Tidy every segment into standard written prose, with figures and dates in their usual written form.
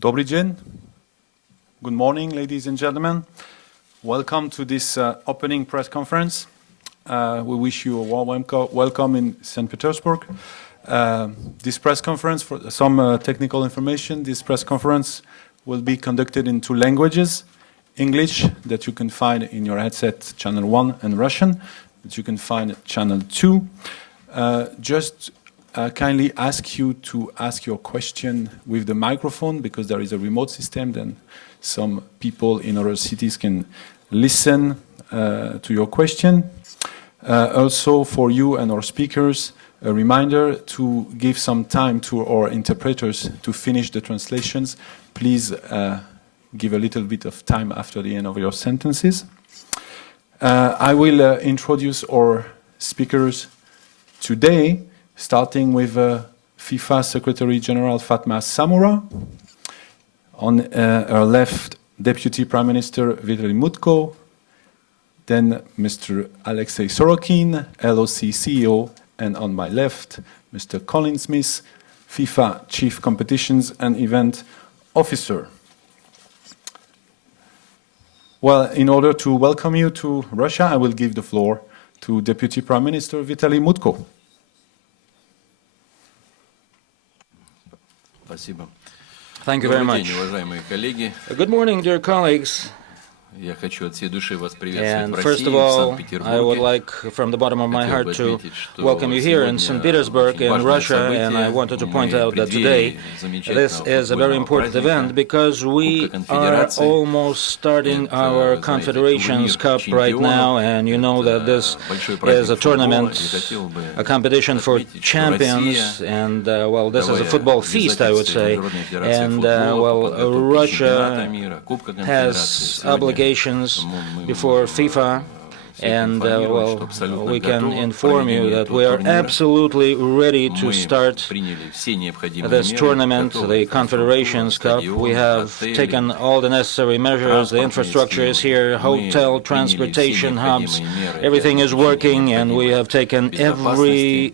Dobry dzień. Good morning, ladies and gentlemen. Welcome to this opening press conference. We wish you a warm welcome in Saint Petersburg. This press conference, for some technical information, this press conference will be conducted in two languages. English, that you can find in your headset, channel 1, and Russian, that you can find at channel 2. Kindly ask you to ask your question with the microphone, because there is a remote system, then some people in other cities can listen to your question. Also for you and our speakers, a reminder to give some time to our interpreters to finish the translations. Please give a little bit of time after the end of your sentences. I will introduce our speakers today, starting with FIFA Secretary General Fatma Samoura. On her left, Deputy Prime Minister Vitaly Mutko. Then Mr. Alexei Sorokin, LOC CEO. And on my left, Mr. Colin Smith, FIFA Chief Competitions and Event Officer. Well, in order to welcome you to Russia, I will give the floor to Deputy Prime Minister Vitaly Mutko. Thank you very much. Good morning, dear colleagues. And first of all, I would like, from the bottom of my heart, to welcome you here in St. Petersburg in Russia, and I wanted to point out that today this is a very important event because we are almost starting our Confederations Cup right now, and you know that this is a tournament, a competition for champions, and well, this is a football feast, I would say, and well, Russia has obligations before FIFA, and well, we can inform you that we are absolutely ready to start this tournament, the Confederations Cup. We have taken all the necessary measures, the infrastructure is here, hotel, transportation hubs, everything is working, and we have taken every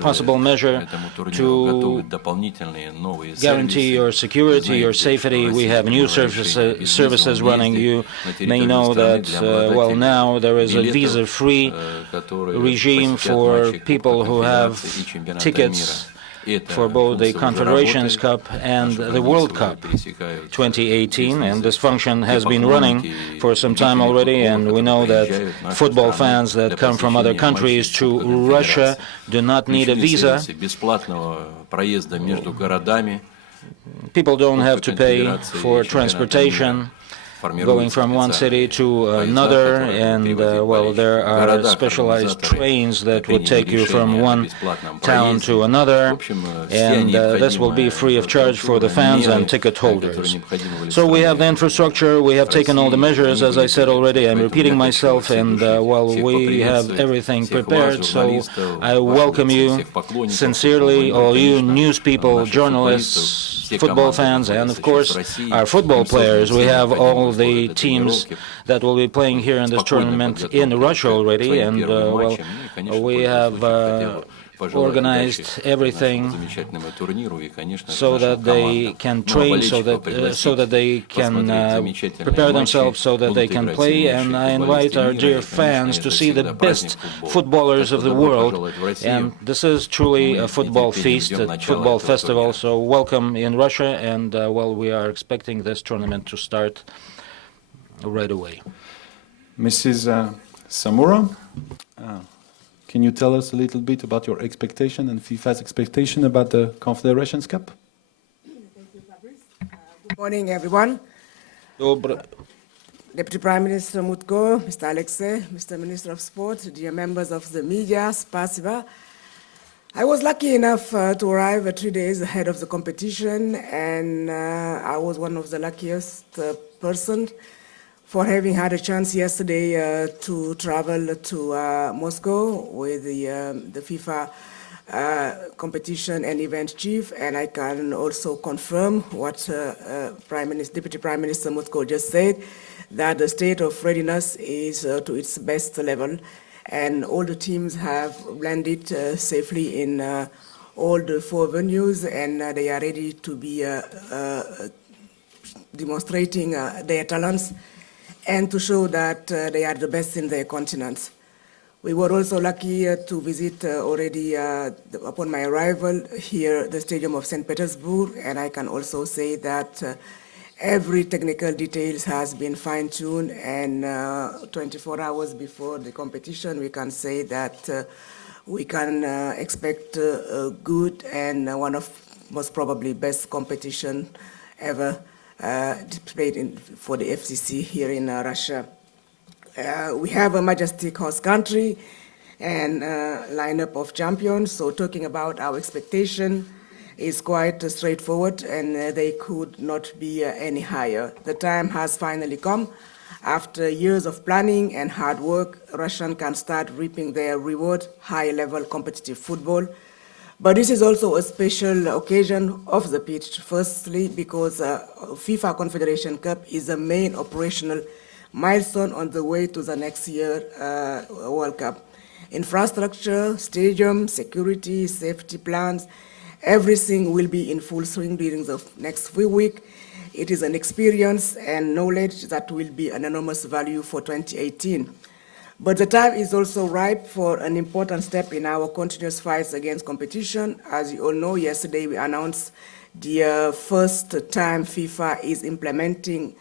possible measure to guarantee your security, your safety. We have new services running. You may know that, well, now there is a visa-free regime for people who have tickets for both the Confederations Cup and the World Cup 2018, and this function has been running for some time already, and we know that football fans that come from other countries to Russia do not need a visa. People don't have to pay for transportation going from one city to another, and well, there are specialized trains that would take you from one town to another, and this will be free of charge for the fans and ticket holders. So we have the infrastructure, we have taken all the measures, as I said already, I'm repeating myself, and well, we have everything prepared, so I welcome you sincerely, all you news people, journalists, football fans, and of course our football players. We have all the teams that will be playing here in this tournament in Russia already, and well, we have organized everything so that they can train, so that they can prepare themselves, so that they can play. And I invite our dear fans to see the best footballers of the world. And this is truly a football feast, a football festival. So welcome in Russia, and well, we are expecting this tournament to start right away. Mrs. Samoura, can you tell us a little bit about your expectation and FIFA's expectation about the Confederations Cup? Thank you, Fabrice. Good morning, everyone. Deputy Prime Minister Mutko, Mr. Alexei, Mr. Minister of Sport, dear members of the media, spasiba. I was lucky enough to arrive 3 days ahead of the competition, and I was one of the luckiest persons for having had a chance yesterday to travel to Moscow with the FIFA competition and event chief, and I can also confirm what Deputy Prime Minister Mutko just said, that the state of readiness is to its best level, and all the teams have landed safely in all the 4 venues, and they are ready to be demonstrating their talents and to show that they are the best in their continent. We were also lucky to visit already upon my arrival here the stadium of Saint Petersburg, and I can also say that every technical details has been fine-tuned, and 24 hours before the competition we can say that we can expect a good and one of most probably best competition ever displayed for the FCC here in Russia. We have a majestic host country and lineup of champions, so talking about our expectation is quite straightforward, and they could not be any higher. The time has finally come. After years of planning and hard work, Russians can start reaping their reward, high-level competitive football. But this is also a special occasion off the pitch, firstly because FIFA Confederation Cup is a main operational milestone on the way to the next year World Cup. Infrastructure, stadium, security, safety plans, everything will be in full swing during the next few weeks. It is an experience and knowledge that will be an enormous value for 2018. But the time is also ripe for an important step in our continuous fights against competition. As you all know, yesterday we announced the first time FIFA is implementing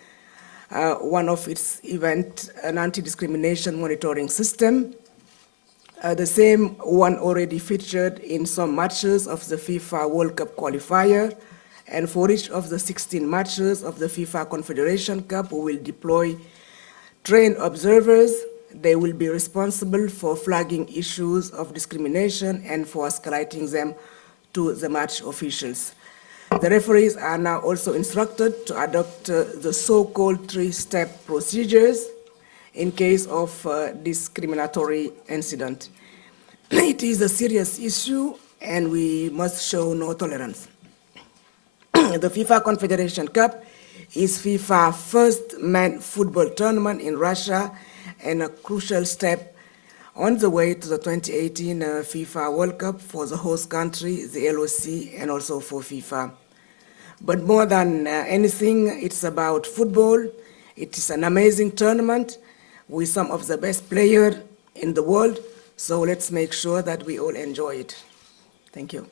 one of its events, an anti-discrimination monitoring system. The same one already featured in some matches of the FIFA World Cup qualifier, and for each of the 16 matches of the FIFA Confederation Cup, we will deploy trained observers. They will be responsible for flagging issues of discrimination and for escalating them to the match officials. The referees are now also instructed to adopt the so-called 3-step procedures in case of discriminatory incident. It is a serious issue, and we must show no tolerance. The FIFA Confederation Cup is FIFA's first men's football tournament in Russia and a crucial step on the way to the 2018 FIFA World Cup for the host country, the LOC, and also for FIFA. But more than anything, it's about football. It is an amazing tournament with some of the best players in the world, so let's make sure that we all enjoy it. Thank you.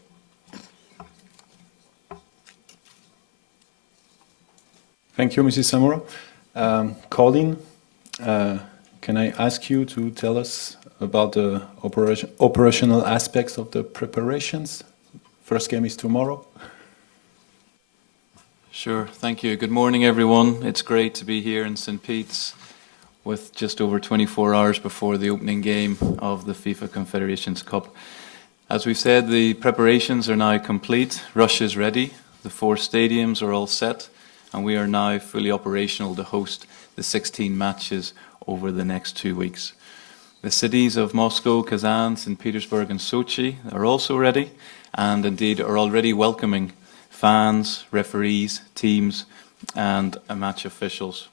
Thank you, Mrs. Samura. Colin, can I ask you to tell us about the operational aspects of the preparations? First game is tomorrow. Sure, thank you. Good morning, everyone. It's great to be here in St. Pete's with just over 24 hours before the opening game of the FIFA Confederations Cup. As we've said, the preparations are now complete. Russia's ready. The 4 stadiums are all set, and we are now fully operational to host the 16 matches over the next 2 weeks. The cities of Moscow, Kazan, Saint Petersburg and Sochi are also ready, and indeed are already welcoming fans, referees, teams and match officials.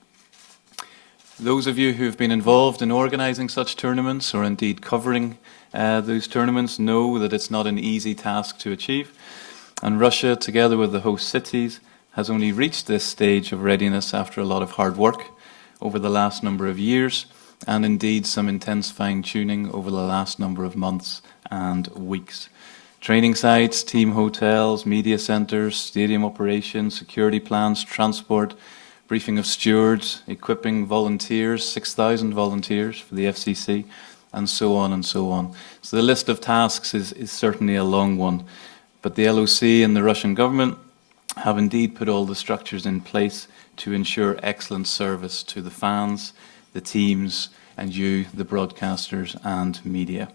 Those of you who have been involved in organising such tournaments or indeed covering those tournaments know that it's not an easy task to achieve, and Russia, together with the host cities, has only reached this stage of readiness after a lot of hard work over the last number of years, and indeed some intense fine-tuning over the last number of months and weeks. Training sites, team hotels, media centres, stadium operations, security plans, transport, briefing of stewards, equipping volunteers, 6,000 volunteers for the FCC, and so on and so on. So the list of tasks is certainly a long one, but the LOC and the Russian government have indeed put all the structures in place to ensure excellent service to the fans, the teams, and you, the broadcasters and media.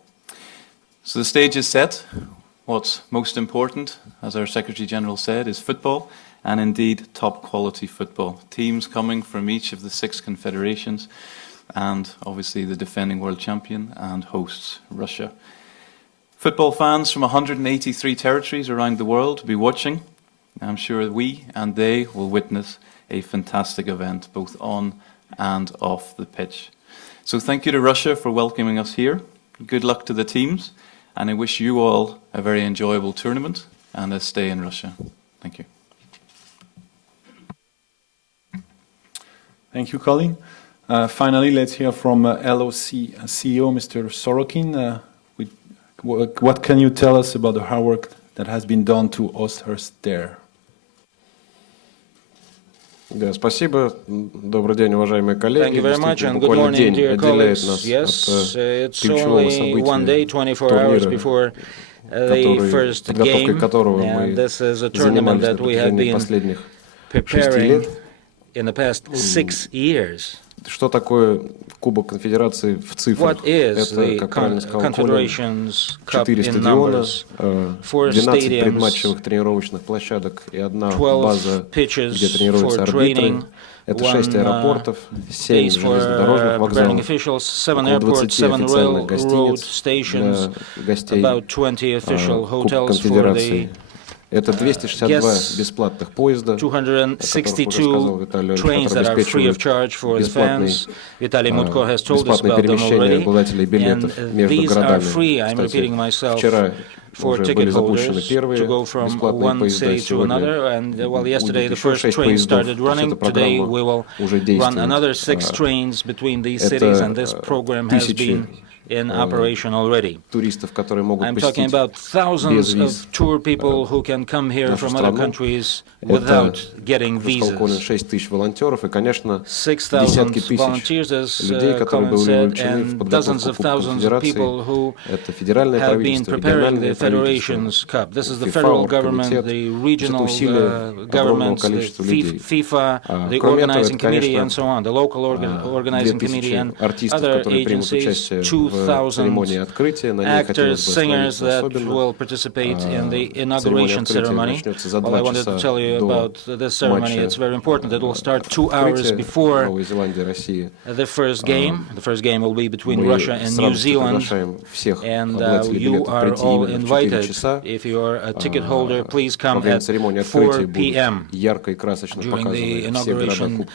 So the stage is set. What's most important, as our Secretary-General said, is football, and indeed top quality football. Teams coming from each of the 6 confederations, and obviously the defending world champion and hosts, Russia. Football fans from 183 territories around the world will be watching. I'm sure we and they will witness a fantastic event, both on and off the pitch. So thank you to Russia for welcoming us here. Good luck to the teams. and I wish you all a very enjoyable tournament and a stay in Russia. Thank you. Thank you, Colin. Finally, let's hear from LOC CEO, Mr. Sorokin. What can you tell us about the hard work that has been done to host us there? Да, спасибо. Добрый день, уважаемые коллеги. Thank you very much, and good morning, dear colleagues. Yes, it's only one day, 24 hours before the first game, and this is a tournament that we have been preparing in the past 6 years. Что такое Кубок Конфедерации в цифрах? What is Это, the как правильно сказал Колин, Confederations Cup 4 in стадиона, numbers? 12 stadiums, предматчевых тренировочных площадок и одна 12 база, pitches где тренируются for арбитры. training, Это 6 аэропортов, 7 base for железнодорожных preparing вокзалов, officials, 7 около airports, 20 7 официальных railroad гостиниц stations, для гостей about 20 official Кубка hotels for Конфедерации. the Это 262 бесплатных поезда, 262 trains that are free of charge for the fans. Vitaly Mutko has told us about them already. And these are free, I'm repeating myself, for ticket holders to go from one city to another. And well, yesterday the first train started running. Today we will run another 6 trains between these cities, and this program has been in operation already. I'm talking about thousands of tour people who can come here from other countries without getting visas. 6,000 volunteers, as Colin said, and dozens of thousands of people who have been preparing the Federations Cup. This is the federal government, the regional governments, the FIFA, the organizing committee, and so on, the local organizing committee, and other agencies, 2,000 actors, singers that will participate in the inauguration ceremony. Well, I wanted to tell you about this ceremony. It's very important. It will start 2 hours before the first game. The first game will be between Russia and New Zealand, and you are all invited. If you are a ticket holder, please come at 4 p.m. During the inauguration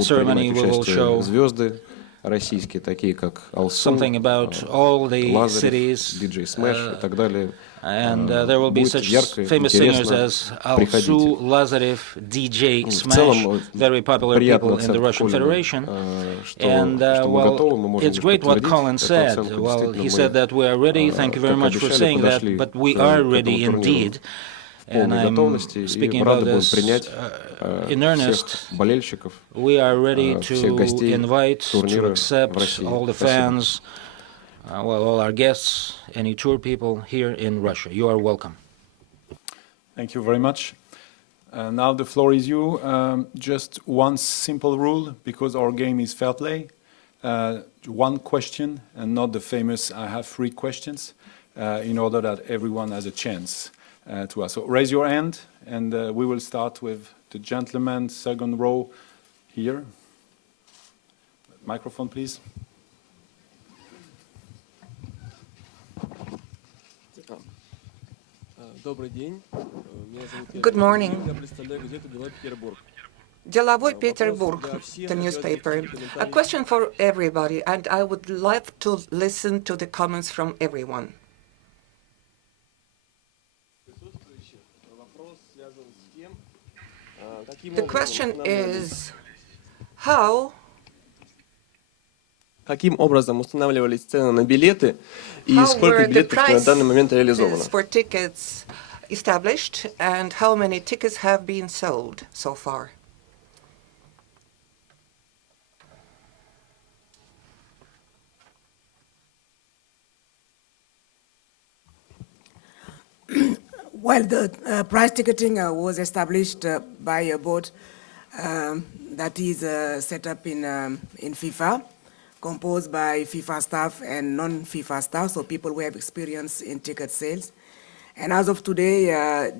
ceremony. We will show something about all the cities, and there will be such famous singers as Alsu, Lazarev, DJ Smash, very popular people in the Russian Federation. And well, it's great what Colin said. Well, he said that we are ready. Thank you very much for saying that, but we are ready indeed. And I'm speaking about this in earnest. We are ready to invite, to accept all the fans, well, all our guests, any tour people here in Russia. You are welcome. Thank you very much. Now the floor is you. Just one simple rule, because our game is fair play. One question, and not the famous I have 3 questions, in order that everyone has a chance to ask. So raise your hand, and we will start with the gentleman, second row here. Microphone, please. Good morning. Деловой Peterburg, the newspaper. A question for everybody, and I would love to listen to the comments from everyone. The question is, Каким образом устанавливались цены на билеты и сколько билетов на данный момент реализовано? For tickets established, and how many tickets have been sold so far? Well, the price ticketing was established by a board that is set up in FIFA, composed by FIFA staff and non-FIFA staff, so people who have experience in ticket sales. And as of today,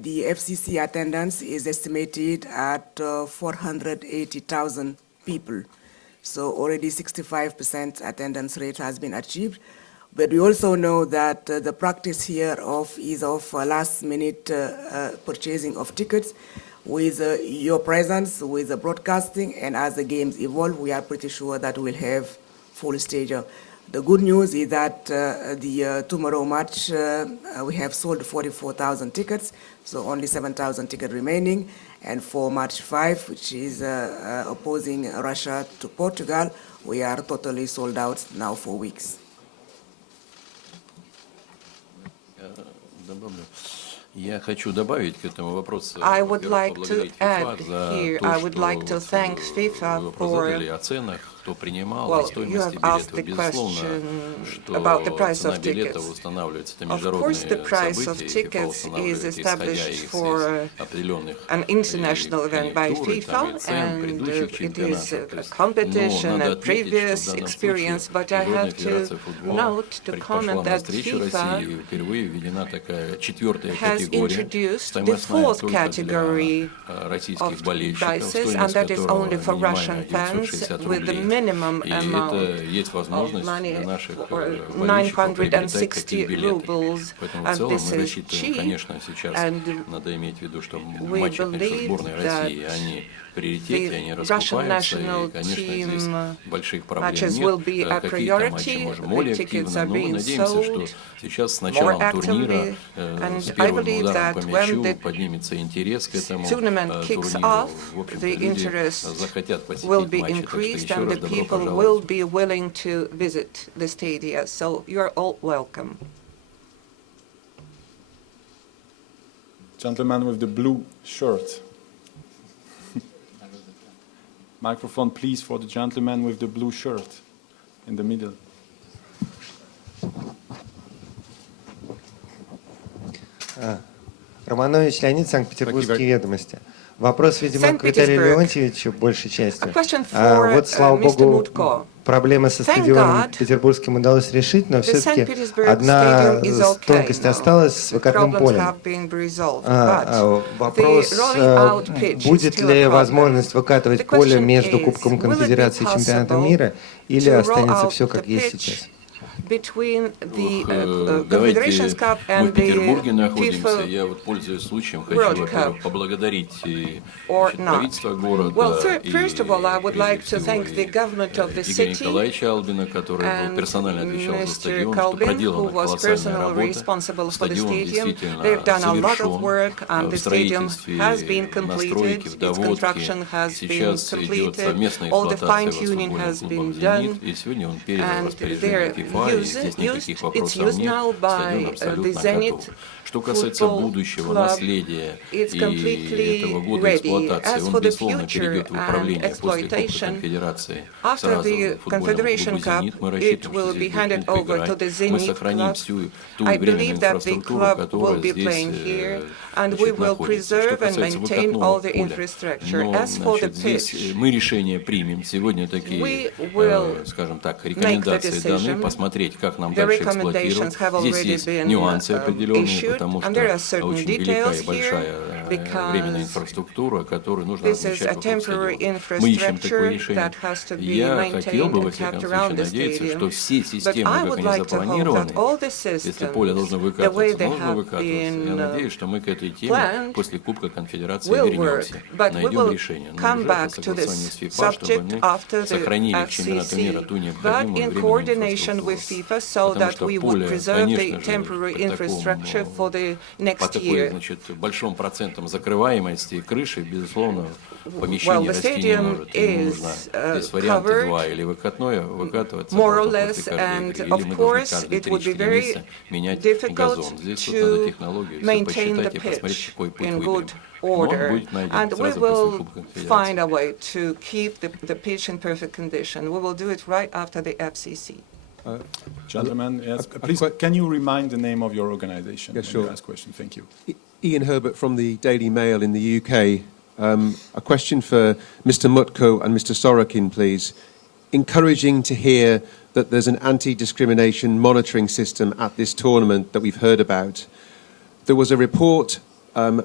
the FCC attendance is estimated at 480,000 people. So already 65% attendance rate has been achieved. But we also know that the practice here is of last-minute purchasing of tickets. With your presence, with the broadcasting, and as the games evolve, we are pretty sure that we'll have full stage The good news is that the tomorrow match, we have sold 44,000 tickets, so only 7,000 tickets remaining. And for match 5, which is opposing Russia to Portugal, we are totally sold out now for weeks. I would like to add here, I would like to thank FIFA for, well, you have asked the question about the price of tickets. Of course, the price of tickets is established for an international event by FIFA, and it is a competition, a previous experience, but I have to note, to comment that FIFA has introduced the 4th category of prices, and that is only for Russian fans, with the minimum amount of money for 960 rubles, and this is cheap, and we believe that the Russian national team matches will be a priority. The tickets are being sold more actively, and I believe that when the tournament kicks off, the interest will be increased and the people will be willing to visit the stadia. So you're all welcome. Gentleman with the blue shirt. Microphone, please, for the gentleman with the blue shirt in the middle. Романович Леонид, Санкт-Петербургские ведомости. Вопрос, видимо, к Виталию Леонтьевичу большей частью. Вот, слава богу, проблемы со стадионом петербургским удалось решить, но все-таки одна тонкость осталась с выкатным полем. Вопрос, будет ли возможность выкатывать поле между Кубком Конфедерации и Чемпионатом мира, или останется все как есть сейчас? Between the Confederations Cup and the FIFA World Cup, or not? Well, first of all, I would like to thank the government of the city and Mr. Kalbin, who was personally responsible for the stadium. They've done a lot of work, and the stadium has been completed. Its construction has been completed. All the fine-tuning has been done, and they're it's used now by the Zenit Football Club. It's completely ready. As for the future and exploitation, after the Confederation Cup, it will be handed over to the Zenit Club. I believe that the club will be playing here, and we will preserve and maintain all the infrastructure. As for the pitch, we will make the decision. The recommendations have already been issued, and there are certain details here, because this is a temporary infrastructure that has to be maintained and kept around the stadium. But I would like to hope that all the systems, the way they have been planned, will work. But we will come back to this subject after the FCC, but in coordination with FIFA, so that we would preserve the temporary infrastructure for the next year. Well, the stadium is covered more or less, and of course it would be very difficult to maintain the pitch in good order, and we will find a way to keep the pitch in perfect condition. We will do it right after the FCC. Gentlemen, yes, please, can you remind the name of your organization? Yes, sure. Last question, thank you. Ian Herbert from the Daily Mail in the UK. A question for Mr. Mutko and Mr. Sorokin, please. Encouraging to hear that there's an anti-discrimination monitoring system at this tournament that we've heard about. There was a report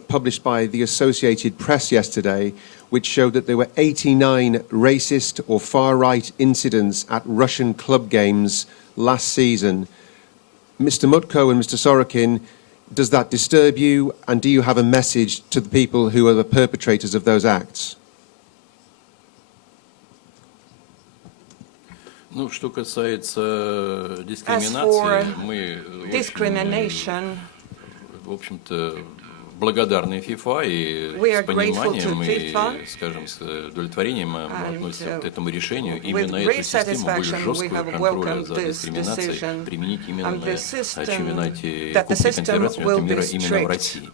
published by the Associated Press yesterday which showed that there were 89 racist or far-right incidents at Russian club games last season. Mr. Mutko and Mr. Sorokin, does that disturb you, and do you have a message to the people who are the perpetrators of those acts? Ну, что касается As дискриминации, for мы discrimination, в общем-то, благодарны FIFA и we are с grateful to пониманием FIFA, и, скажем, с удовлетворением мы относимся к этому решению. with Именно great эту систему более satisfaction we жесткого have контроля welcomed за this дискриминацией decision применить именно and на the system, чемпионате that the Кубка system Конфедерации will мира be именно в strict. России.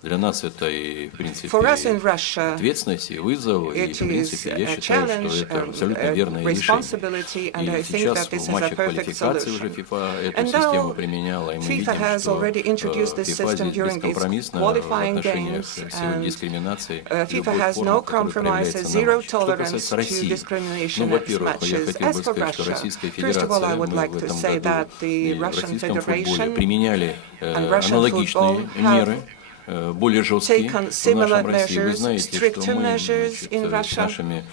Для нас это и, в принципе, For us in Russia, ответственность и вызов, и, it в принципе, is я a считаю, challenge, что это абсолютно верное responsibility, and I решение. И think сейчас that this в is a матчах perfect квалификации уже solution. FIFA эту And систему now применяла, и мы FIFA видим, has что already introduced this FIFA system здесь during its бескомпромиссно в qualifying отношениях games, сегодня and дискриминации FIFA любой has формы, no которая проявляется compromises, на zero матче. Что tolerance касается to России, discrimination ну, at во-первых, я matches. хотел As бы for сказать, что Russia, Российская first of all, I Федерация, would мы like в to этом say году that the и в Russian российском футболе Federation применяли and Russian аналогичные football have меры, более жесткие taken в similar нашем России. Вы measures, знаете, что stricter мы measures in с Russia. нашими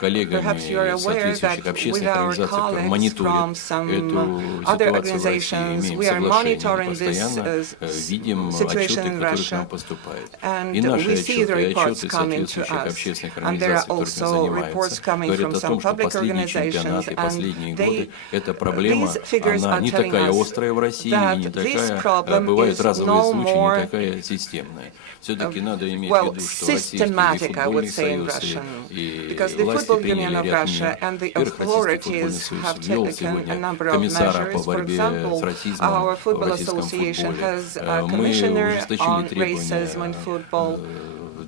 коллегами Perhaps you are из aware соответствующих that with общественных our организаций, которые colleagues мониторят from some эту other ситуацию в России, organizations, имеем we are соглашение, monitoring мы this постоянно видим situation отчеты, in которые к Russia, нам поступают. and И наши we see the отчеты, и reports отчеты coming to соответствующих us. общественных And there are организаций, которыми also reports занимаются, coming говорят from о some том, что public последние organizations, чемпионаты, and последние годы, эта проблема, these figures она are не telling такая us острая в России, и не that this такая, problem бывают is разовые no случаи, more не такая системная. Все-таки надо иметь в well, виду, что Российский systematic, I would футбольный say in союз Russian, и because the власти Football приняли Union of ряд Russia мер. and the Во-первых, Российский футбольный authorities союз have ввел taken a сегодня number of комиссара measures. по For борьбе example, с расизмом our в Football российском Association футболе. has a Мы commissioner ужесточили on racism in требования football.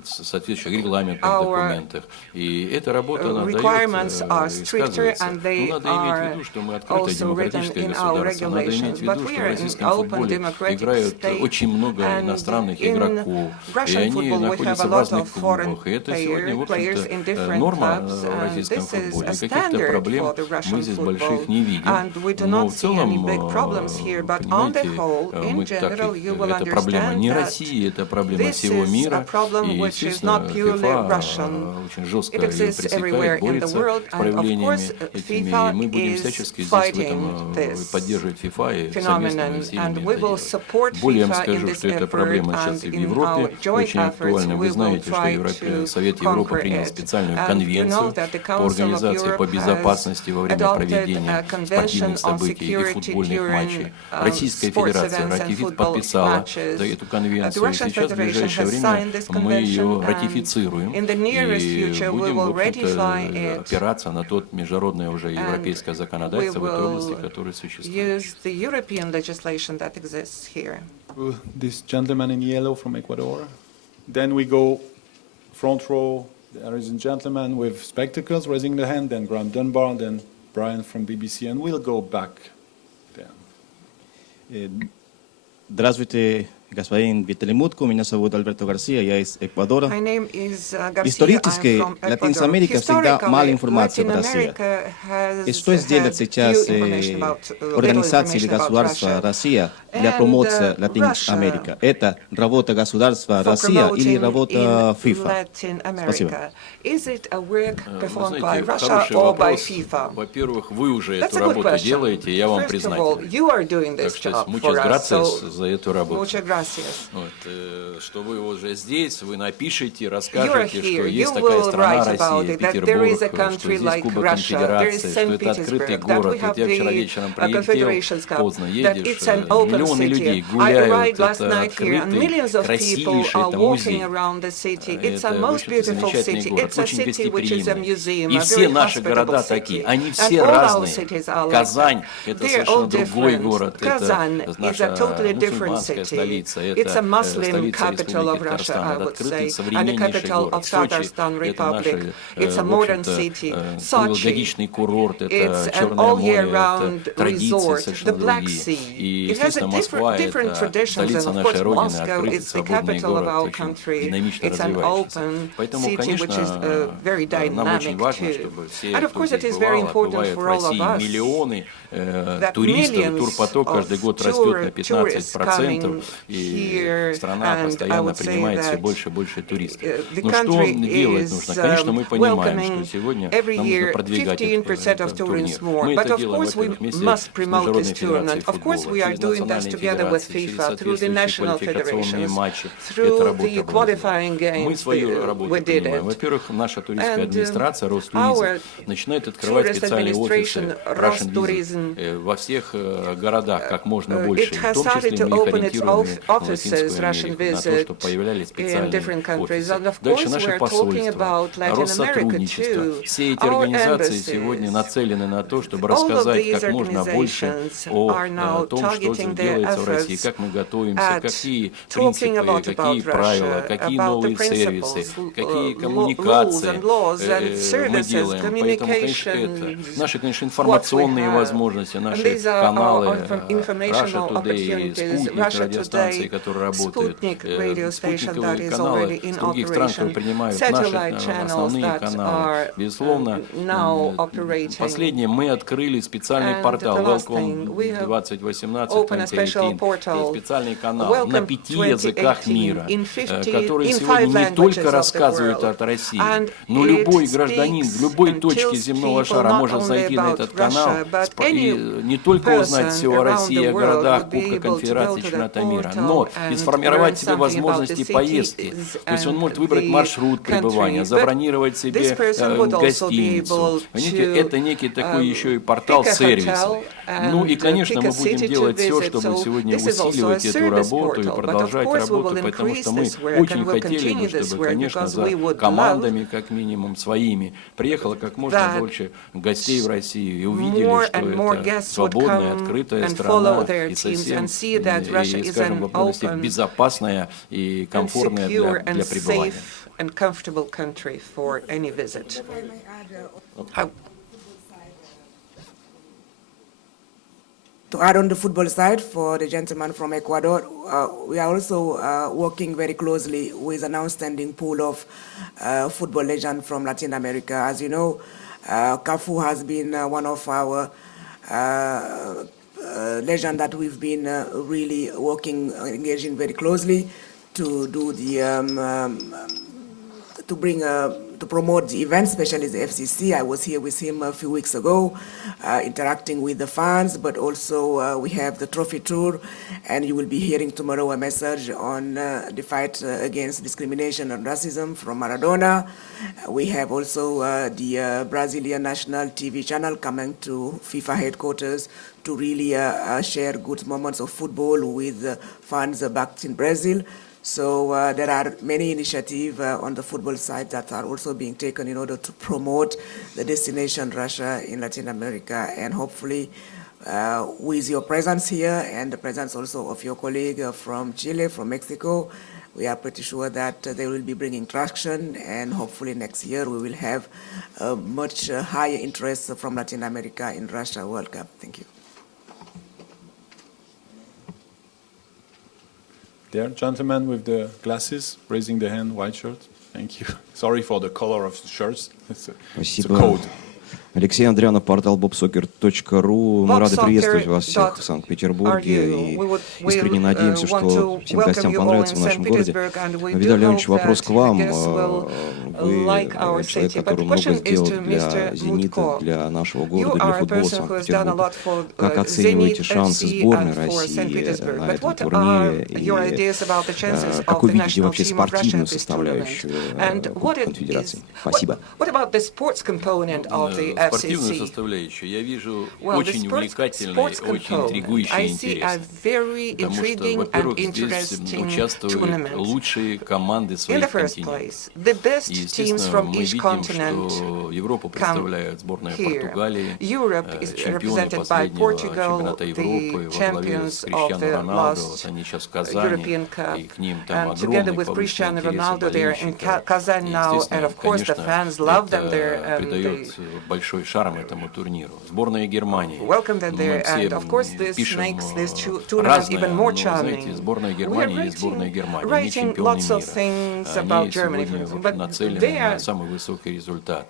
соответствующих регламентных Our документах. И эта работа, она requirements дает, are stricter, сказывается. and they Но надо иметь в are виду, что мы открытое also written демократическое in our государство. Надо иметь regulations. в But виду, we что в are an российском open футболе democratic играют state, очень много and иностранных in игроков, и Russian они football we have находятся a в lot разных of foreign клубах. И это сегодня, в players in общем-то, different норма clubs, в and российском this is футболе. a Каких-то standard проблем for the мы Russian здесь football, больших не видим. and we do Но not в see any целом, big problems here. But on the понимаете, whole, in мы так general, you will это проблема understand не that России, это проблема this всего is a мира. problem И, which is естественно, not purely FIFA Russian. очень жестко It ее exists everywhere пресекает, in the борется world, с and of проявлениями course, этими. FIFA И мы будем is всячески здесь в fighting этом this поддерживать FIFA и совместно phenomenon, мы усилиями and we это will делать. support Более я вам FIFA in скажу, this что эта effort, проблема and сейчас и в in our Европе joint очень efforts актуальна. we Вы will знаете, что try Совет to Европы conquer принял it. специальную And you know конвенцию that the по Council of организации по Europe безопасности во время adopted проведения a convention спортивных on событий и security футбольных during матчей. Российская sports Федерация events and football подписала matches. эту The конвенцию, и Russian сейчас в Federation ближайшее has время signed this мы ее convention, and ратифицируем in the nearest и future we будем, в will ratify общем-то, it, опираться на тот международное уже европейское we законодательство в этой области, will которое существует. use the European legislation that exists here. This gentleman in yellow from Ecuador. Then we go front row. There is a gentleman with spectacles raising the hand, then Graham Dunbar, then Brian from BBC, and we'll go back there. Здравствуйте, господин Виталий Мутко. Меня зовут Альберто Гарсия, я из Эквадора. My name is Garcia. Исторически I'm from Латинская Ecuador. Америка всегда мало информации Latin в России. America has И что сделает had сейчас few information about, little организация или information about государство Russia. Россия для And, промоции Латинской Russia Америки? Это работа государства for Россия или promoting работа in FIFA? Latin Спасибо. America. Is it a work performed by Знаете, Russia хороший or by вопрос. FIFA? Во-первых, вы уже That's эту a good работу question. делаете, я вам First of all, признателен. you are doing Так this что job muchas for us, gracias so за эту работу. muchas gracias. Вот, что вы уже здесь, вы напишите, You are расскажете, что here. есть You такая will страна write about Россия, it, that there is a Петербург, что country здесь like Кубок Russia, there is Конфедерации, что Saint это открытый Petersburg, that we город. have Вот я вчера the вечером прилетел, Confederations Cup, поздно that едешь, it's an open миллионы людей city. I гуляют, arrived last это night here, and открытый, millions of people красивейший, are это walking музей. around the city. It's a Это, в most общем-то, beautiful замечательный city. город, It's a очень city which is a гостеприимный. museum, И a все very наши города hospitable такие, city. они And все all our разные. cities are like Казань that. – это They're совершенно all другой different. город, Kazan это is a наша totally different мусульманская city. столица, It's a это Muslim столица capital of Республики Russia, Татарстан, I это would открытый say, and the современнейший capital город. of Сочи Tatarstan – это наш, Republic. It's a в modern общем-то, city. круглогодичный курорт, это It's an Черное море, all-year-round это традиции resort, the совершенно Black другие. Sea. И, It has естественно, Москва – different это traditions, and столица of нашей course Родины, Moscow открытый, is the свободный capital of город, our очень country. динамично It's an развивающийся. open Поэтому, city which is конечно, very нам очень dynamic важно, too. чтобы все, And of кто course it здесь is very бывало, important бывают в for all of России us миллионы that туристов, millions турпоток каждый of год растет на tourists coming 15%. И here, and I would say that the Ну, что country делать is нужно? Конечно, мы понимаем, welcoming что сегодня every нам нужно year продвигать 15% of этот tourists турнир. more. Мы But это of делаем, course, we во-первых, вместе must с promote Международной this федерацией tournament. Of course, футбола, we are через doing that национальные together with федерации, через FIFA, through the соответствующие national квалификационные federations, матчи. Эта through работа the будет qualifying сделана. Мы games. свою работу We did понимаем. it. Во-первых, наша туристская And администрация, our Ростуризм, начинает открывать tourist специальные офисы administration, Russian Rostourism, Visit во всех городах как можно больше. it В has том started числе to мы их open its ориентируем на offices, Латинскую Russian Америку, на то, Visit, чтобы появлялись in специальные different countries. офисы. And of Дальше course, наши we're talking посольства, about Latin America Россотрудничество. too. Все эти Our организации сегодня embassies. нацелены на то, чтобы All of рассказать these как можно больше organizations о are now том, что targeting their делается в России, efforts как мы готовимся, at какие talking принципы, about какие правила, Russia, какие about the новые principles, сервисы, какие rules коммуникации and laws and мы services, делаем. Поэтому, конечно, это communications, наши, конечно, информационные возможности, And наши these are каналы, our Russia informational Today, opportunities. Спутник, Russia радиостанции, Today, которые работают, Sputnik radio station that спутниковые is каналы already in с других стран, которые operation, принимают satellite наши channels основные that каналы. are Безусловно, now operating. последнее, мы открыли специальный And портал the last Welcome thing, we have 2018, opened a special 2018, portal, специальный канал на Welcome 5 языках 2018, мира, in 50 который in сегодня 5 не только languages of the рассказывает world. от России, And но любой it гражданин в любой speaks точке and земного tells шара people может not зайти only на about этот канал Russia, but и any не только узнать все о person России, around о the world городах, would be Кубка able to go Конфедерации, to the Чемпионата мира, portal но и and сформировать learn себе something about возможности the поездки. cities То есть он and может выбрать the маршрут пребывания, countries. забронировать This себе person would also be гостиницу. able Понимаете, to это некий такой еще и портал pick a сервиса. hotel Ну и, and конечно, pick мы a будем city to делать все, visit. чтобы So сегодня this is also a усиливать эту service работу и portal. But of продолжать course we работу, will потому increase что мы this work очень and we'll хотели бы, continue this чтобы, work конечно, because за we would love командами, как минимум, своими, приехало как можно that больше гостей в Россию и увидели, more что and more это guests would свободная, come открытая and страна follow their и teams совсем, and see that Russia и, is скажем, в an определенности open безопасная и and комфортная secure для and пребывания. safe and comfortable country for any visit. To add on the football side, for the gentleman from Ecuador, we are also working very closely with an outstanding pool of football legends from Latin America. As you know, Cafu has been one of our legends that we've been really working, engaging very closely to do the to promote the event, especially the FCC. I was here with him a few weeks ago, interacting with the fans, but also we have the trophy tour, and you will be hearing tomorrow a message on the fight against discrimination and racism from Maradona. We have also the Brazilian national TV channel coming to FIFA headquarters to really share good moments of football with fans back in Brazil. So there are many initiatives on the football side that are also being taken in order to promote the destination Russia in Latin America. And hopefully with your presence here and the presence also of your colleague from Chile, from Mexico, we are pretty sure that they will be bringing traction, and hopefully next year we will have a much higher interest from Latin America in Russia World Cup. Thank you. There, gentleman with the glasses, raising the hand, white shirt. Thank you. Sorry for the color of the shirts. It's a code. Алексей Андрианов, портал bobsoccer.ru. Мы рады приветствовать вас всех в Санкт-Петербурге и искренне надеемся, что всем гостям понравится в нашем городе. Виталий Леонидович, вопрос к вам. Вы человек, который много сделал для «Зенита», для нашего города, для футбола Санкт-Петербурга. Как оцениваете шансы сборной России на этом турнире? И как вы видите вообще спортивную составляющую Кубка Конфедерации? Спасибо. Спортивную составляющую я вижу очень увлекательной, очень интригующей и интересной. Потому что, во-первых, здесь участвуют лучшие команды своих континентов. И, естественно, мы видим, что Европу представляют сборная Португалии, чемпионы последнего чемпионата Европы во главе с Криштиану Роналду. Вот они сейчас в Казани, и к ним там огромный повышенный интерес болельщиков. Естественно, конечно, это придает большой шарм этому турниру. Сборная Германии. Мы все пишем разное, но, знаете, сборная Германии и сборная Германии, не чемпионы мира. Они сегодня нацелены на самый высокий результат.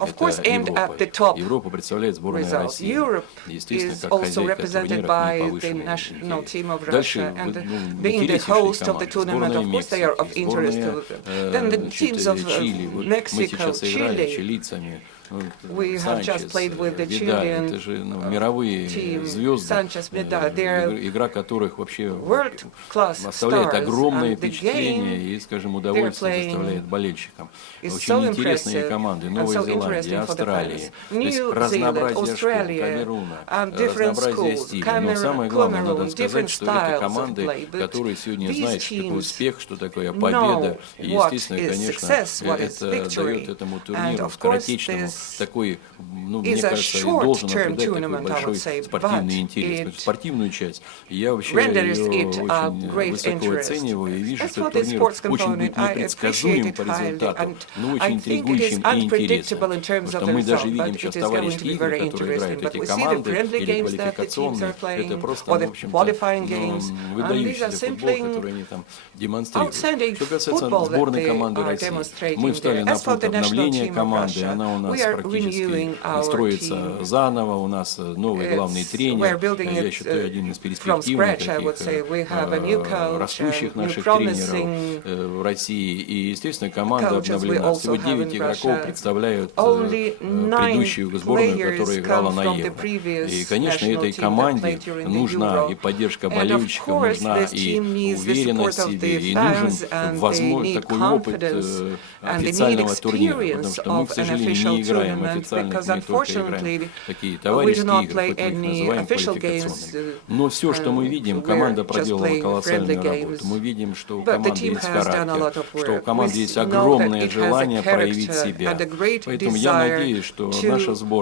of course, aimed at the top results. Europe is also represented by the national team of Russia, and being the host of the tournament, of course, they are of interest to them. Then the teams of Mexico, Chile. We have just played with the Chilean team, Sanchez, Vidal. They are world-class stars, and the game they are playing is so impressive and so interesting for the fans. New Zealand, Australia, and different schools, Cameroon, different styles of play, but these teams know what is success, what is victory, and of course this is a short-term tournament, I would say, but it renders it of great interest. As for the sports component, I appreciate it highly, and I think it is unpredictable in terms of the result, but it is going to be very interesting. But we see the friendly games that the teams are playing, or the qualifying games, and these are simply outstanding football that they are demonstrating there. As for the national team of Russia, we are renewing our team. We're building it from scratch, I would say. We have a new coach, new promising coaches we also have in Russia. Only 9 players come from the previous national team that played during the Euro. And of course, this team needs the support of the fans, and they need confidence, and they need experience of an official tournament, because unfortunately we do not play any official games. We're just playing friendly games. But the team has done a lot of work. We know that it has a character and a great desire to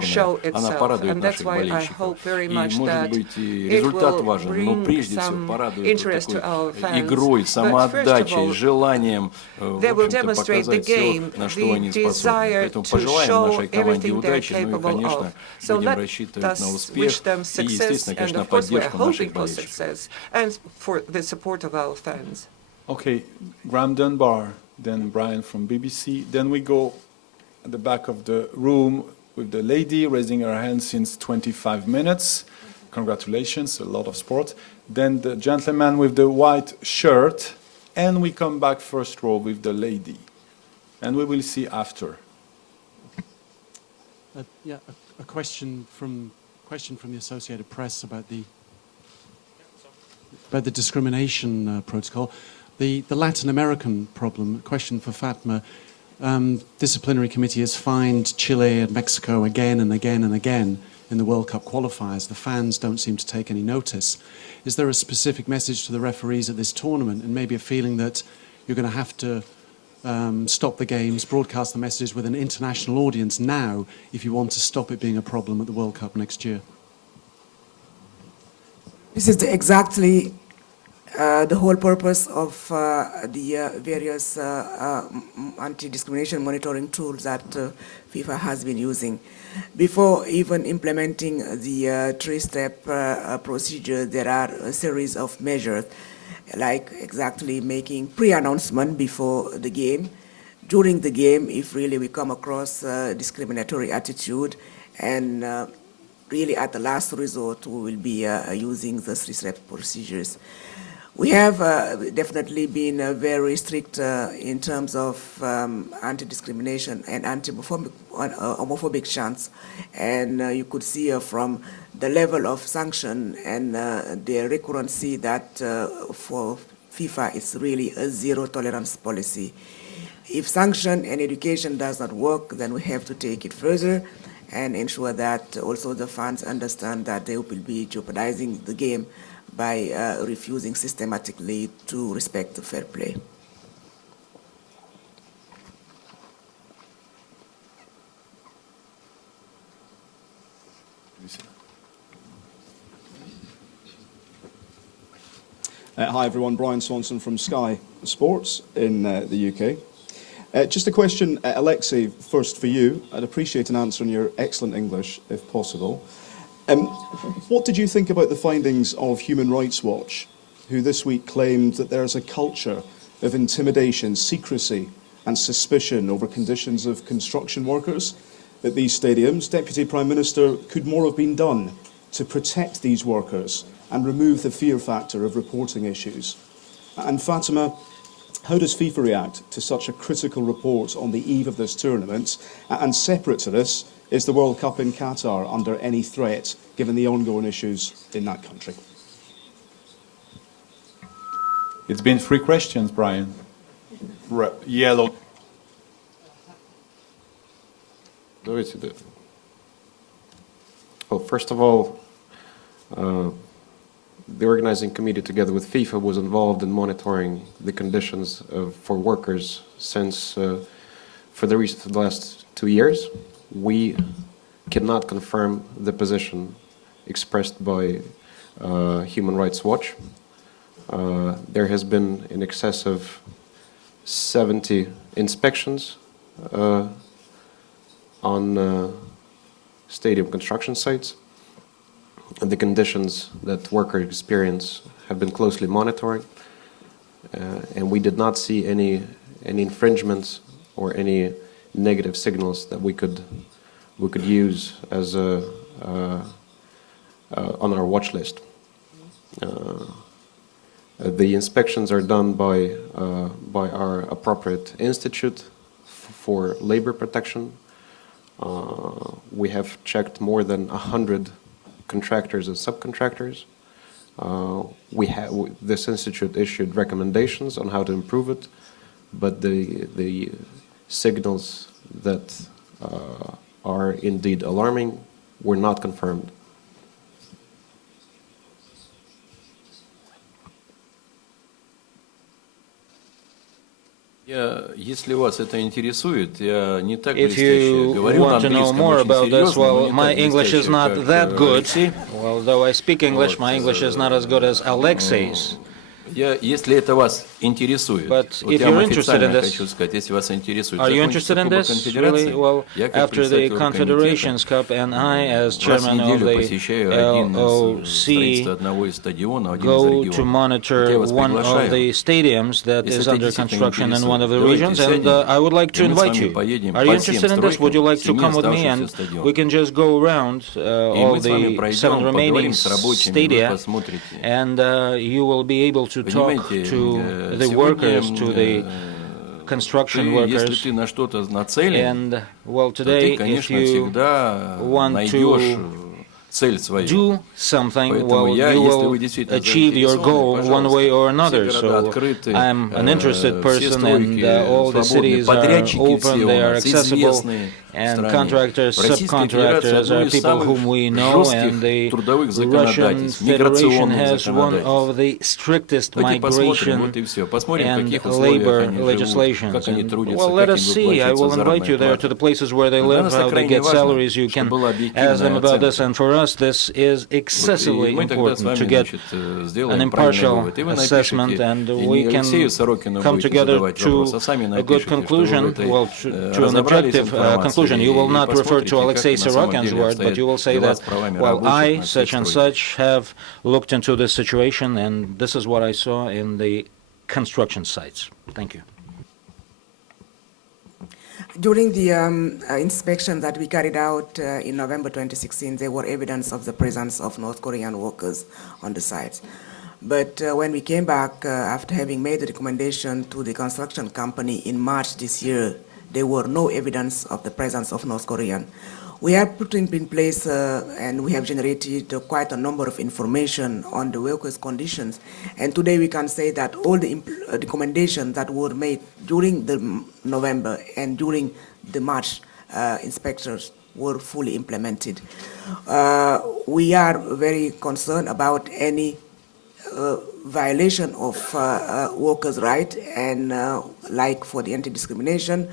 show itself, and that's why I hope very much that it will bring some interest to our fans. But first of all, they will demonstrate the game, the desire to show everything they're capable of. So let us wish them success, and of course we're hoping for success and for the support of our fans. Okay, Graham Dunbar, then Brian from BBC. Then we go at the back of the room with the lady raising her hand since 25 minutes. Congratulations, a lot of sport. Then the gentleman with the white shirt, and we come back first row with the lady. And we will see after. A question from the Associated Press about the discrimination protocol. The Latin American problem, a question for Fatma. Disciplinary committee has fined Chile and Mexico again and again and again in the World Cup qualifiers. The fans don't seem to take any notice. Is there a specific message to the referees at this tournament, and maybe a feeling that you're going to have to stop the games, broadcast the messages with an international audience now if you want to stop it being a problem at the World Cup next year? This is exactly the whole purpose of the various anti-discrimination monitoring tools that FIFA has been using. Before even implementing the three-step procedure, there are a series of measures, like exactly making pre-announcement before the game, during the game, if really we come across discriminatory attitude, and really at the last resort, we will be using the three-step procedures. We have definitely been very strict in terms of anti-discrimination and anti-homophobic chants, and you could see from the level of sanction and the recurrency that for FIFA it's really a zero-tolerance policy. If sanction and education does not work, then we have to take it further and ensure that also the fans understand that they will be jeopardizing the game by refusing systematically to respect the fair play. Hi everyone, Brian Swanson from Sky Sports in the UK. Just a question, Alexei, first for you. I'd appreciate an answer in your excellent English, if possible. What did you think about the findings of Human Rights Watch, who this week claimed that there is a culture of intimidation, secrecy and suspicion over conditions of construction workers at these stadiums. Deputy Prime Minister, could more have been done to protect these workers and remove the fear factor of reporting issues? And Fatima, how does FIFA react to such a critical report on the eve of this tournament? And separate to this, is the World Cup in Qatar under any threat, given the ongoing issues in that country? It's been 3 questions, Brian. Yellow. Well, first of all, the organizing committee together with FIFA was involved in monitoring the conditions for workers since for the last 2 years. We cannot confirm the position expressed by Human Rights Watch. There has been in excess of 70 inspections on stadium construction sites. And the conditions that workers experience have been closely monitored, and we did not see any infringements or any negative signals that we could use as on our watch list. The inspections are done by our appropriate institute for labor protection. We have checked more than 100 contractors and subcontractors. This institute issued recommendations on how to improve it, but the signals that are indeed alarming were not confirmed. Если вас это интересует, я не так If you want to know more about this, well, my English is not that good. Well, though I speak English, my English is not as good as Alexei's. Если это вас интересует, But вот if я вам you're interested in официально this, хочу сказать, если вас интересует, are you закончится interested in Кубок this? Конфедерации, Really? Well, я как after the представитель Confederations комитета Cup, and I, as раз в chairman of неделю the посещаю один из LOC, строительства одного из стадионов, один из go to регионов. Я monitor вас one of приглашаю. the stadiums that Если is это under действительно construction in интересует, one of the давайте regions, and сядем, I would like to и мы с invite вами you. поедем Are you по всем interested in this? Would you like to стройкам come with me, 7 and оставшихся we стадионов. can just go around И all мы с вами the 7 пройдем, remaining поговорим с рабочими, вы stadia, посмотрите. and you will be able to talk Понимаете, to the сегодня, workers, to the construction если workers. ты на что-то нацелен, And, well, то today, ты, if конечно, you всегда want найдешь to цель свою. do something, Поэтому well, я, you если вы will действительно achieve your goal one way or another. все города So открыты, I'm an interested все person, and стройки all the свободны, cities are подрядчики open, все у they are нас accessible, известные в and стране. contractors, Российская Федерация subcontractors одно are из people самых whom we know, and жестких the трудовых Russian законодательств, Federation миграционных has one законодательств. of the strictest Давайте посмотрим, вот migration и все. Посмотрим, в and каких условиях labor они живут, legislations. как они And, трудятся, well, let как us им see. I will выплачивается invite you заработная there to плата. the places where they Для live, нас how это they крайне get важно, salaries. You чтобы can была ask them объективная about this, оценка. and for us, this is Вот, и excessively мы тогда с important вами, to get значит, an сделаем правильный impartial вывод. И вы assessment, напишите, and и we не Алексею can Сорокину come будете together задавать вопрос, а to сами a good напишите, что вы в conclusion, этой well, to an разобрались objective conclusion. You will информации, и not refer посмотрите, to как Alexei на самом Sorokin's деле word, but обстоят you will say дела that, с правами well, рабочих I, на всех such and стройках. such, have looked into this situation, and this is what I saw in the construction sites. Thank you. During the inspection that we carried out in November 2016, there were evidence of the presence of North Korean workers on the sites. But when we came back after having made the recommendation to the construction company in March this year, there were no evidence of the presence of North Korean. We have put in place and we have generated quite a number of information on the workers' conditions. And today we can say that all the recommendations that were made during the November and during the March inspections were fully implemented. We are very concerned about any violation of workers' rights, and like for the anti-discrimination,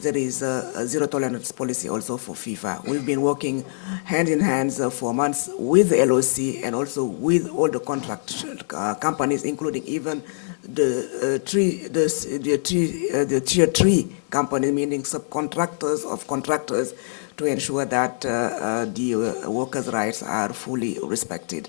there is a zero-tolerance policy also for FIFA. We've been working hand in hand for months with the LOC and also with all the contract companies, including even the tier 3 companies, meaning subcontractors of contractors, to ensure that the workers' rights are fully respected.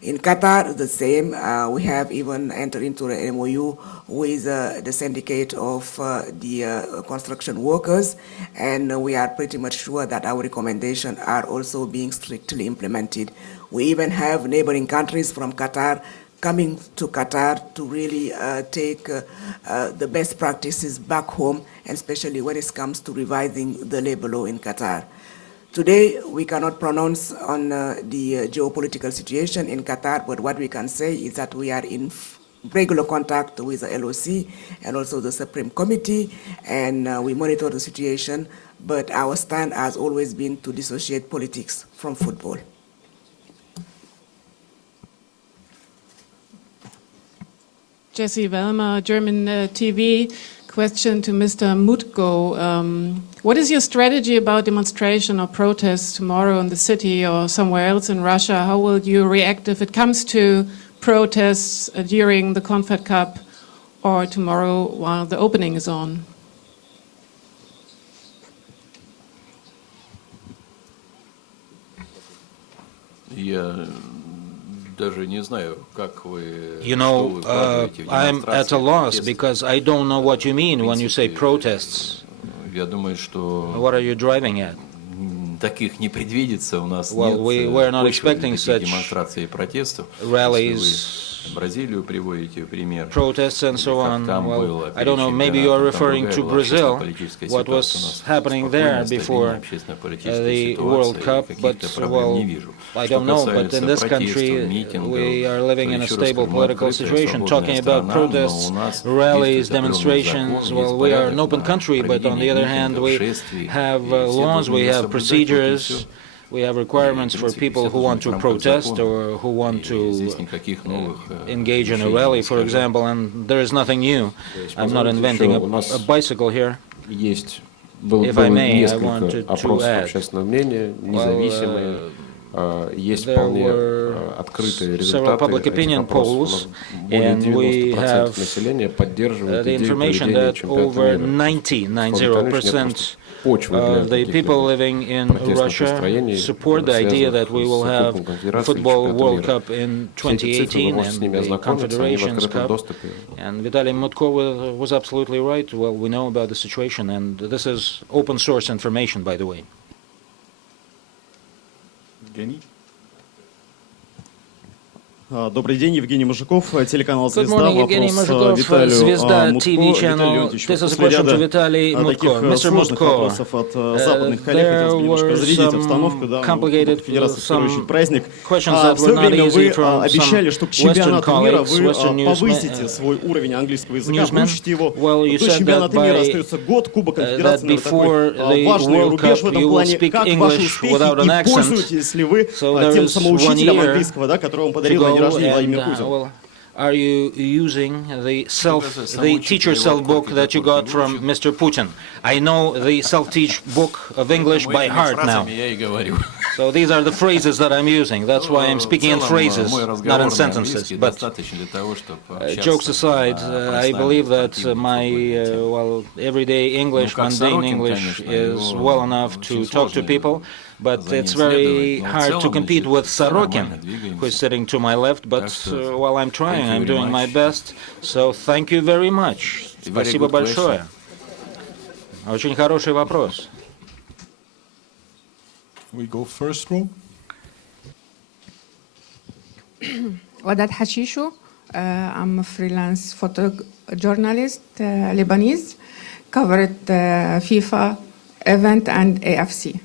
In Qatar, the same. We have even entered into an MOU with the syndicate of the construction workers, and we are pretty much sure that our recommendations are also being strictly implemented. We even have neighboring countries from Qatar coming to Qatar to really take the best practices back home, and especially when it comes to revising the labor law in Qatar. Today, we cannot pronounce on the geopolitical situation in Qatar, but what we can say is that we are in regular contact with the LOC and also the Supreme Committee, and we monitor the situation, but our stand has always been to dissociate politics from football. Jessie Wellmer, German TV. Question to Mr. Mutko. What is your strategy about demonstration or protests tomorrow in the city or somewhere else in Russia? How will you react if it comes to protests during the Confed Cup or tomorrow while the opening is on? You know, I'm at a loss because I don't know what you mean when you say protests. What are you driving at? Well, we were not expecting such rallies, protests and so on. Well, I don't know, maybe you are referring to Brazil, what was happening there before the World Cup, but, well, I don't know, but in this country we are living in a stable political situation. Talking about protests, rallies, demonstrations, well, we are an open country, but on the other hand we have laws, we have procedures, we have requirements for people who want to protest or who want to engage in a rally, for example, and there is nothing new. I'm not inventing a bicycle here. If I may, I wanted to add, there were several public opinion polls, and we have the information that over 90% of the people living in Russia support the idea that we will have a Football World Cup in 2018 and the Confederations Cup. And Vitaly Mutko was absolutely right. Well, we know about the situation, and this is open source information, by the way. Evgeny? Добрый день, Евгений Мужиков, телеканал Good «Звезда». morning, Evgeny Вопрос Muzhikov, Звезда Виталию TV Мутко. channel. Виталий Леонтьевич, This is a после question to ряда Vitaly таких Mutko. Mr. сложных Mutko, вопросов от западных коллег there хотелось бы немножко were разрядить some обстановку. Да, complicated, Федерация, в первую очередь, праздник. questions В that were свое not время easy вы from обещали, some что к Western чемпионату мира colleagues, вы Western повысите свой уровень английского языка, newsmen. повысите его. Well, you До said чемпионата that мира by остается год, Кубок Конфедерации, наверное, before такой the важный World рубеж в Cup этом you will плане. speak Как ваши English успехи without an и accent. пользуетесь ли вы So there тем is самым 1 учителем year английского, да, которого вам to подарил на день go, рождения Владимир and Путин? well, are you using the teacher self-book that you got from Mr. Putin? I know the self-teach book of English by heart now. So these are the phrases that I'm using. That's why I'm speaking in phrases, not in sentences. But jokes aside, I believe that my well, everyday English, mundane English, is well enough to talk to people. But it's very hard to compete with Sorokin, who is sitting to my left. But while I'm trying, I'm doing my best. So thank you very much. Спасибо большое. Очень хороший вопрос. We go first row. Wadat Hashishu. I'm a freelance photojournalist, Lebanese, covered FIFA event and AFC.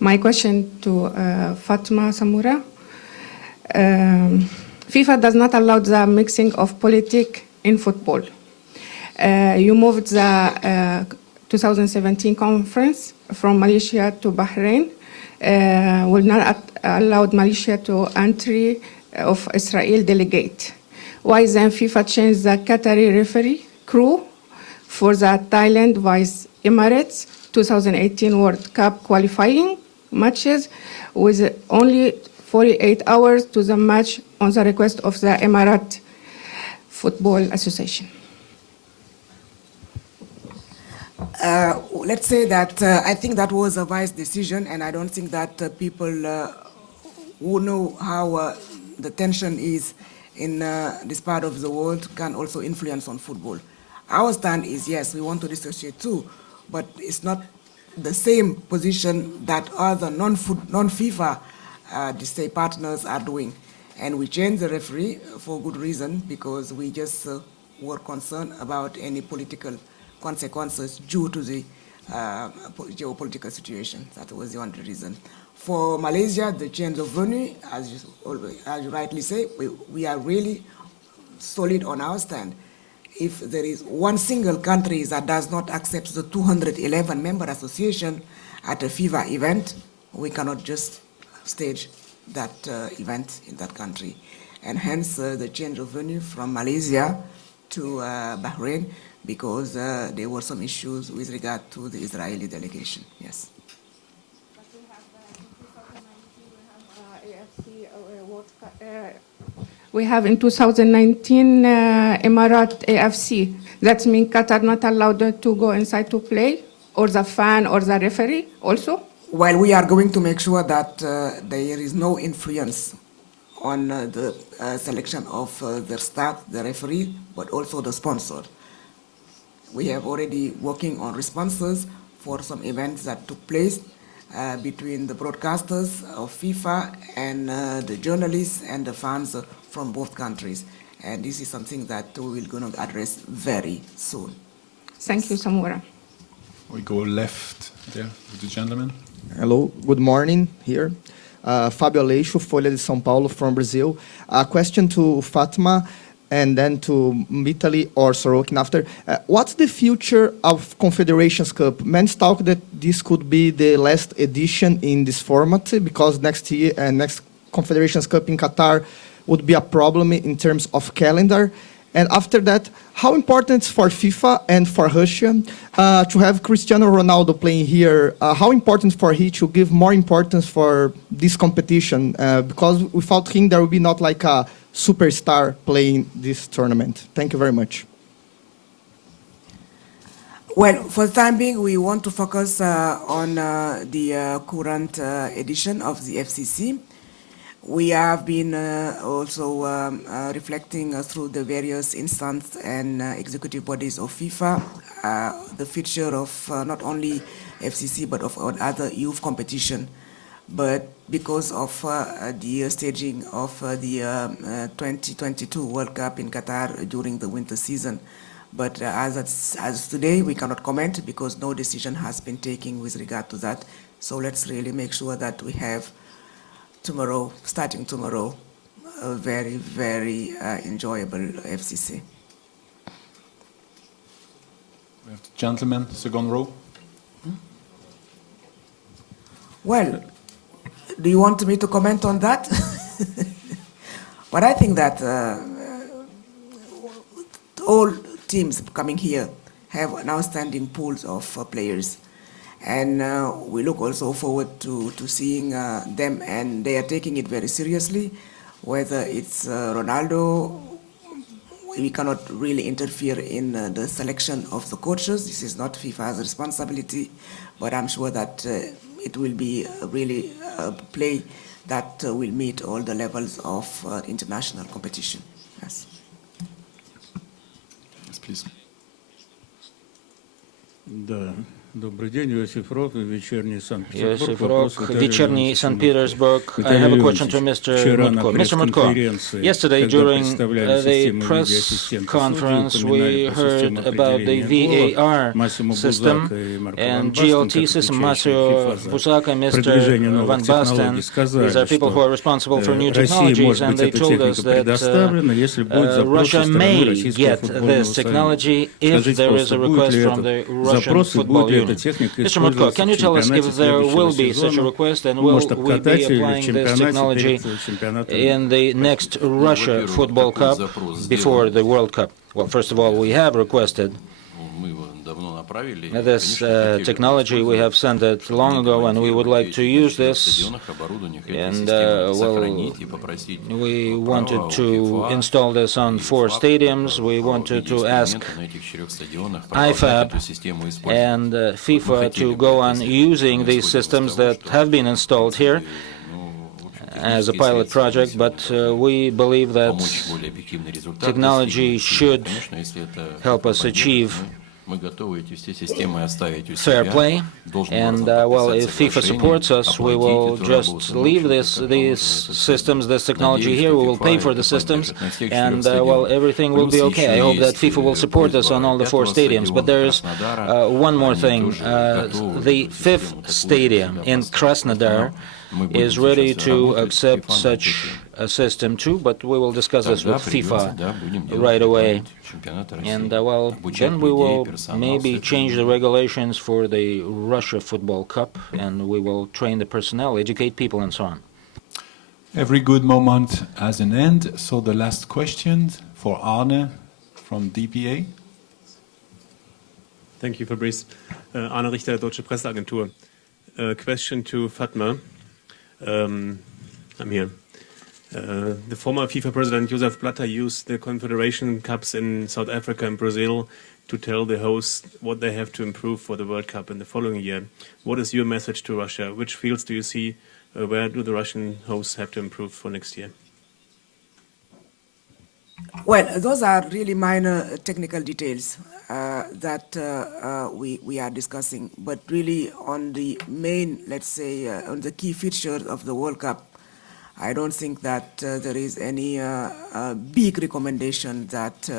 My question to Fatma Samoura. FIFA does not allow the mixing of politics in football. You moved the 2017 conference from Malaysia to Bahrain. Will not allow Malaysia to entry of Israel delegate. Why then FIFA changed the Qatari referee crew for the Thailand vs Emirates 2018 World Cup qualifying matches with only 48 hours to the match on the request of the Emirate Football Association? Let's say that I think that was a wise decision, and I don't think that people who know how the tension is in this part of the world can also influence on football. Our stand is, yes, we want to dissociate too, but it's not the same position that other non-FIFA partners are doing. And we changed the referee for good reason, because we just were concerned about any political consequences due to the geopolitical situation. That was the only reason. For Malaysia, the change of venue, as you rightly say, we are really solid on our stand. If there is one single country that does not accept the 211 member association at a FIFA event, we cannot just stage that event in that country. And hence the change of venue from Malaysia to Bahrain, because there were some issues with regard to the Israeli delegation. Yes. We have in 2019 Emirat AFC. That means Qatar not allowed to go inside to play, or the fan or the referee also? Well, we are going to make sure that there is no influence on the selection of the staff, the referee, but also the sponsor. We have already working on responses for some events that took place between the broadcasters of FIFA and the journalists and the fans from both countries. And this is something that we will going to address very soon. Thank you, Samura. We go left there with the gentleman. Hello, good morning here. Fábio Aleixo, Folha de São Paulo from Brazil. A question to Fatma and then to Vitaly or Sorokin after. What's the future of Confederations Cup? Men's talk that this could be the last edition in this format, because next year next Confederations Cup in Qatar would be a problem in terms of calendar. And after that, how important for FIFA and for Russia to have Cristiano Ronaldo playing here? How important for he to give more importance for this competition? Because without him, there will be not like a superstar playing this tournament. Thank you very much. Well, for the time being, we want to focus on the current edition of the FCC. We have been also reflecting through the various instance and executive bodies of FIFA the feature of not only FCC but of other youth competition. But because of the staging of the 2022 World Cup in Qatar during the winter season, but as today we cannot comment because no decision has been taken with regard to that. So let's really make sure that we have tomorrow, starting tomorrow, a very, very enjoyable FCC. We have the gentleman, second row. Well, do you want me to comment on that? But I think that all teams coming here have an outstanding pools of players. And we look also forward to seeing them, and they are taking it very seriously. Whether it's Ronaldo, we cannot really interfere in the selection of the coaches. This is not FIFA's responsibility, but I'm sure that it will be really a play that will meet all the levels of international competition. Yes. Yes, please. Добрый день, Иосиф Рох, вечерний Санкт-Петербург. Yosif Rok, вечерний St. Petersburg. I have a question to Mr. Mutko. Mr. Mutko, yesterday during the press conference we heard about the VAR system and GLT system. Massimo Busaka and Mr. Van Basten, these are people who are responsible for new technologies, and they told us that Russia may get this technology if there is a request from the Russian football union. Mr. Mutko, can you tell us if there will be such a request, and will we be applying this technology in the next Russia Football Cup before the World Cup? Well, first of all, we have requested This technology, we have sent it long ago, and we would like to use this. And we wanted to install this on 4 stadiums. We wanted to ask IFAB and FIFA to go on using these systems that have been installed here as a pilot project, but we believe that technology should help us achieve fair play, and well, if FIFA supports us, we will just leave these systems, this technology here. We will pay for the systems, and well, everything will be okay. I hope that FIFA will support us on all the 4 stadiums. But there is one more thing: the 5th stadium in Krasnodar is ready to accept such a system too, but we will discuss this with FIFA right away. And well, then we will maybe change the regulations for the Russia Football Cup, and we will train the personnel, educate people, and so on. Every good moment has an end. So the last question for Arne from DPA. Thank you, Fabrice. Arne Richter, Deutsche Presseagentur. Question to Fatma. I'm here. The former FIFA president Joseph Blatter used the Confederation Cups in South Africa and Brazil to tell the hosts what they have to improve for the World Cup in the following year. What is your message to Russia? Which fields do you see? Where do the Russian hosts have to improve for next year? Well, those are really minor technical details that we are discussing, but really on the main, let's say, on the key features of the World Cup, I don't think that there is any big recommendation that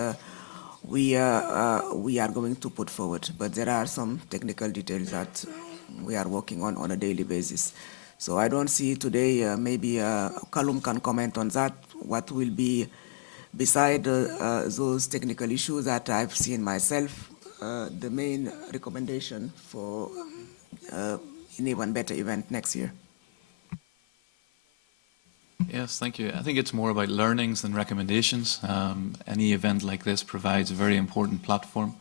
we are going to put forward, but there are some technical details that we are working on a daily basis. So I don't see today, maybe Kalum can comment on that, what will be beside those technical issues that I've seen myself, the main recommendation for an even better event next year. Yes, thank you. I think it's more about learnings than recommendations. Any event like this provides a very important platform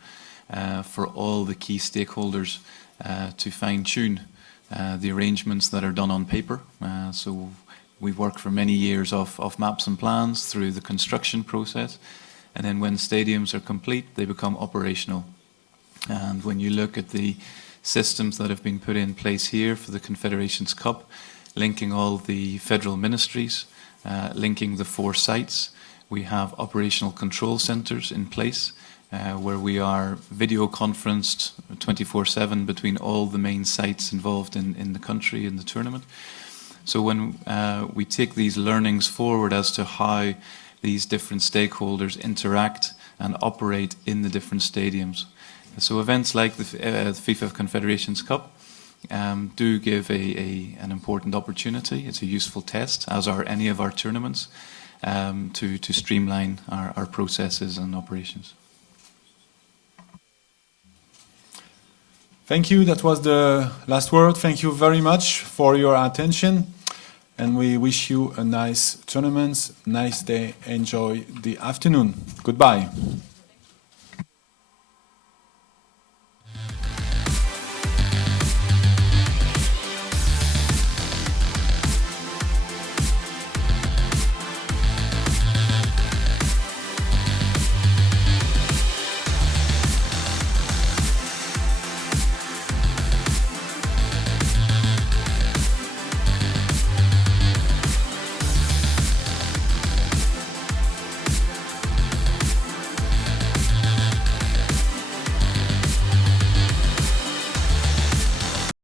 for all the key stakeholders to fine-tune the arrangements that are done on paper. So we've worked for many years off maps and plans through the construction process, and then when stadiums are complete, they become operational. And when you look at the systems that have been put in place here for the Confederations Cup, linking all the federal ministries, linking the 4 sites, we have operational control centres in place where we are video conferenced 24/7 between all the main sites involved in the country in the tournament. So when we take these learnings forward as to how these different stakeholders interact and operate in the different stadiums. So events like the FIFA Confederations Cup do give an important opportunity. It's a useful test, as are any of our tournaments, to streamline our processes and operations. Thank you. That was the last word. Thank you very much for your attention. And we wish you a nice tournament, nice day. Enjoy the afternoon. Goodbye.